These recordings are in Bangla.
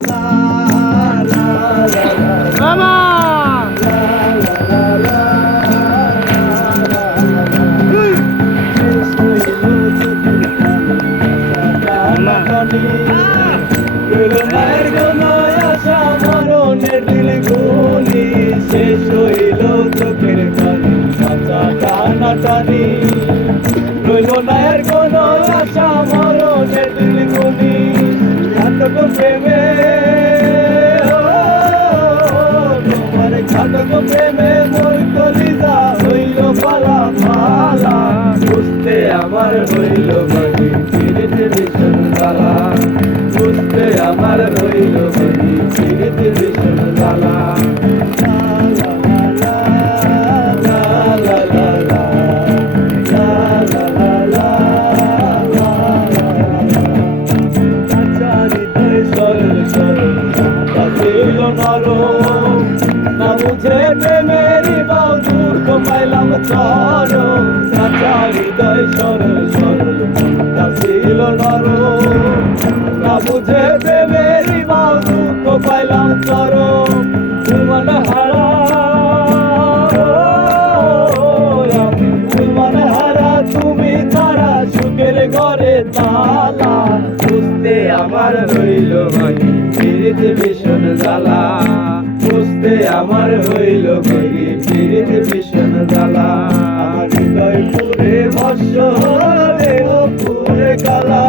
বাবা শেষ হইল চোখের পানি কাঁচা টানাটানি রইল না আর কোনো আশা মরণের দিলগুনি ঘাতক প্রেমে তোমার ঘাতক প্রেমে মোর কলিজা হইল পালা পালা বুঝতে আমার হইল বাড়ি ফিরিতে ভীষণ জ্বালা বুঝতে আমার হইল বাড়ি ফিরিতে ভীষণ জ্বালা না বুঝে প্রেমেরই বাউদুর কমাইলাম চরম কাঁচা হৃদয় সরল সরল মনটা ছিল নরম না বুঝে প্রেমেরই বাউদুর কমাইলাম চরম মন হারা মন হারা তুমি তারা সুখের ঘরে তালা বুঝতে আমার রইল বাকি ফিরিতে ভীষণ জ্বালা বুঝতে আমার হইল বাকি ফিরিতে ভীষণ জ্বালা আমার হৃদয় পুরে ভস্য হল দেহ পুরে কালা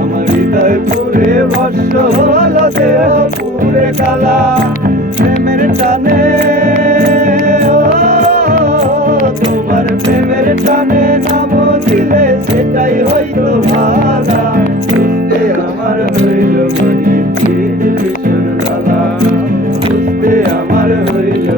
আমার হৃদয় পুরে ভস্য হল দেহ পুরে কালা প্রেমের টানে তোমার প্রেমের টানে নাম দিলে সেটাই হইতো ভালা বুঝতে আমার হইল বাকি ফিরিতে ভীষণ জ্বালা বুঝতে আমার হইল